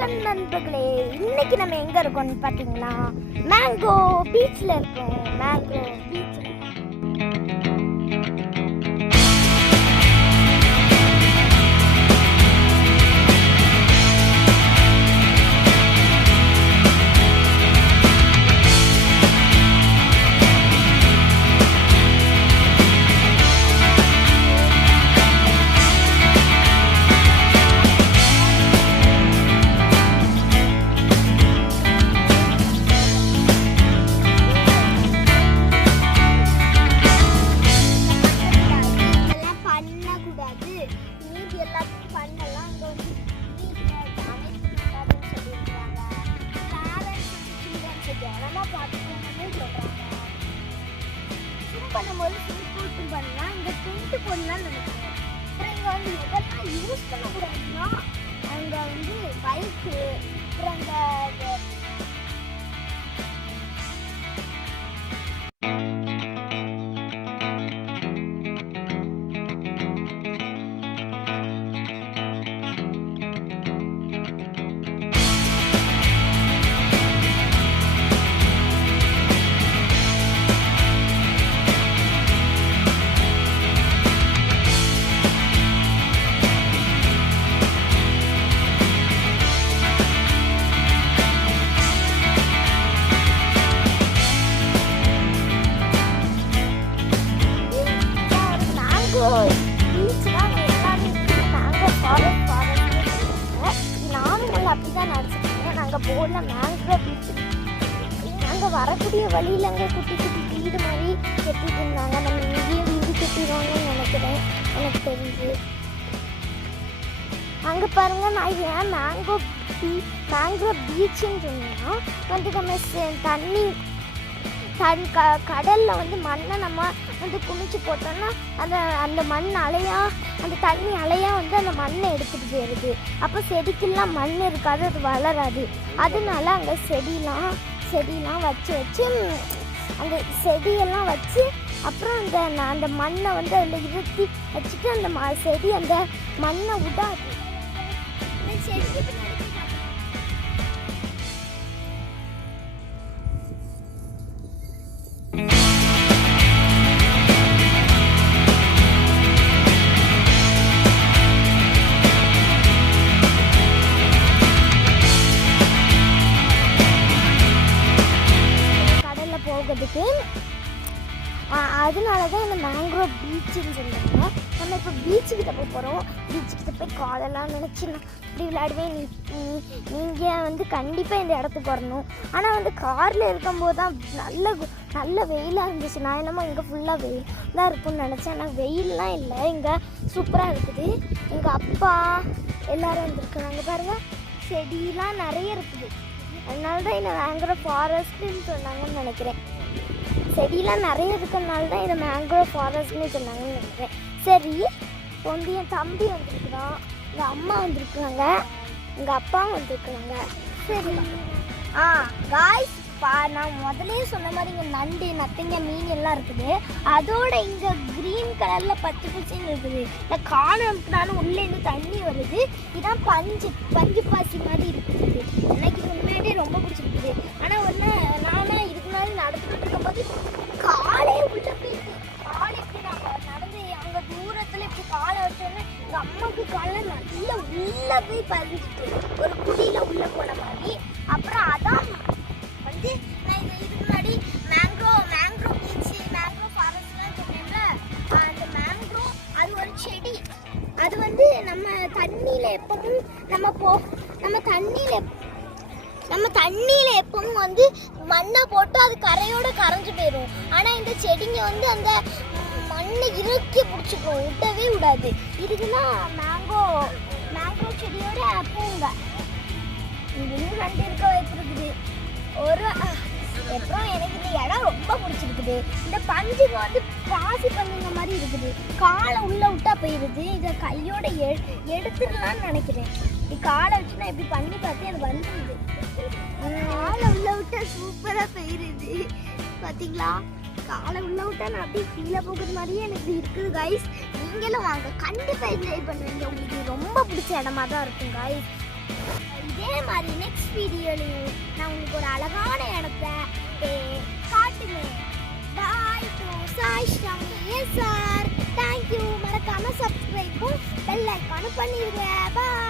வணக்கம் நண்பர்களே, இன்னைக்கு நம்ம எங்க இருக்கோம்னு பாத்தீங்கன்னா மேங்கோ பீச்ல இருக்கோம். மேங்கோ பீச் பண்ணும்போது சிம்பிள் பண்ணலாம். இங்கே டென்ட் போடலாம்னு நினைக்கிறேன். அப்புறம் இங்கே வந்து எதெல்லாம் யூஸ் பண்ணக்கூடாதுன்னா அங்கே வந்து பைக்கு, அப்புறம் அந்த அப்படிதான் நடிச்சிருக்கேன். நாங்கள் போன மேங்கோ பீச் நாங்கள் வரக்கூடிய வழியில் அங்கே குட்டி குட்டி வீடு மாதிரி கட்டிட்டு இருந்தாங்க. நம்ம இங்கேயும் வீடு கட்டிடுவாங்கன்னு நினைக்கிறேன், எனக்கு தெரிஞ்சு. அங்கே பாருங்க, நான் ஏன் மேங்கோ பீச்சுன்னு சொன்னேன்னா வந்து நம்ம தண்ணி கடலில் வந்து மண்ணை நம்ம வந்து குமிச்சு போட்டோம்னா அந்த மண் அலையா, அந்த தண்ணி அலையா வந்து அந்த மண்ணை எடுத்துகிட்டு போயிடுது. அப்போ செடிக்கெல்லாம் மண் இருக்காது, அது வளராது. அதனால அங்கே செடியெல்லாம் வச்சு அந்த செடியெல்லாம் வச்சு அப்புறம் அந்த மண்ணை வந்து அதில் இருத்தி வச்சுட்டு அந்த செடி அந்த மண்ணை விடாது. செடிக்கு அதனால தான் இந்த மேங்கோ பீச்சுன்னு சொல்லுவாங்க. நம்ம இப்போ பீச்சுக்கிட்ட போகிறோம். பீச்சுக்கிட்ட போய் காலெல்லாம் நினச்சி நான் இப்படி விளையாடுவேன். நீங்கள் வந்து கண்டிப்பாக இந்த இடத்துக்கு வரணும். ஆனால் வந்து காரில் இருக்கும்போது தான் நல்ல வெயிலாக இருந்துச்சு. நான் என்னமோ இங்கே ஃபுல்லாக வெயில் தான் இருக்கும்னு நினச்சேன். ஆனால் வெயிலெலாம் இல்லை, இங்கே சூப்பராக இருக்குது. எங்கள் அப்பா எல்லோரும் வந்துருக்குறாங்க பாருங்கள். செடியெலாம் நிறைய இருக்குது. அதனால தான் இந்த மேங்கோ ஃபாரஸ்ட்டுன்னு சொன்னாங்கன்னு நினைக்கிறேன். செடியெலாம் நிறைய இருக்கிறதுனால தான் இதை மேங்கோ ஃபாரஸ்ட்னு சொன்னாங்கன்னு நினைக்கிறேன். சரி, இப்போ வந்து என் தம்பி வந்துருக்குறான், எங்கள் அம்மா வந்துருக்குறாங்க, எங்கள் அப்பாவும் வந்துருக்குறாங்க. சரி, காய்ஸ், நான் முதலே சொன்ன மாதிரி இங்கே நண்டு, நத்தைங்க, மீன் எல்லாம் இருக்குது. அதோட இங்கே க்ரீன் கலரில் பச்சை பச்சைன்னு இருக்குது. இந்த காணம்னாலும் உள்ளேருந்து தண்ணி வருது. இதுதான் பஞ்சு பாசி மாதிரி இருக்குது. எனக்கு இது உண்மையாகவே ரொம்ப பிடிச்சிருக்குது. ஆனால் ஒன்று நானும் இதுக்கு மேலே நடந்துகிட்டு இருக்கும்போது காலே உள்ள போயிருக்கு. காலை எப்படி நாங்கள் நடந்து அங்கே தூரத்தில் இப்படி காலை வச்சோன்னே எங்கள் அம்மாவுக்கு காலை நல்லா உள்ளே போய் பதிஞ்சிட்டு ஒரு குடியில் உள்ளே போன மாதிரி. அப்புறம் அதான் வந்து நான் இதுக்கு முன்னாடி மேங்கோ பீச்சு, மேங்கோ ஃபாரஸ்ட்லாம் சொன்னேன்ல. அந்த மேங்கோ அது ஒரு செடி. அது வந்து நம்ம தண்ணியில் எப்பவும் நம்ம தண்ணியில் எப்பவும் வந்து மண்ணை போட்டு அது கரையோடு கரைஞ்சி போயிடும். ஆனால் இந்த செடிங்க வந்து அந்த மண்ணை இறுக்கி பிடிச்சிக்கும், விடவே விடாது. இதுக்குதான் மேங்கோ செடியோட பூங்க. இன்னும் 2 இருக்க வாய்ப்பு இருக்குது. அப்புறம் எனக்கு இந்த இடம் ரொம்ப பிடிச்சிருக்குது. இந்த பஞ்சுங்க வந்து பாசி பஞ்சுங்க மாதிரி இருக்குது. காலை உள்ளே விட்டா போயிடுது. இதை கையோட எடுத்துடலான்னு நினைக்கிறேன். இப்படி காலை வச்சு நான் இப்படி பண்ணி பார்த்து அது வந்துடுது. காலை உள்ளே விட்டா சூப்பராக போயிடுது. பார்த்தீங்களா, காலை உள்ள விட்டா நான் அப்படியே கீழே போகிறது மாதிரியே எனக்கு இருக்குது கைஸ். நீங்களும் வாங்க, கண்டிப்பாக என்ஜாய் பண்ணுவீங்க. உங்களுக்கு ரொம்ப பிடிச்ச இடமா தான் இருக்கும் கைஸ். இதே மாதிரி மாதிரி நெக்ஸ்ட் வீடியோலையும் நான் உங்களுக்கு ஒரு அழகான இடத்த காட்டுவேன். Bye to Sai Shami. Yes sir, thank you. மறக்காம சப்ஸ்கிரைபும் பெல் ஐக்கானும் பண்ணிடுங்க. பாய்.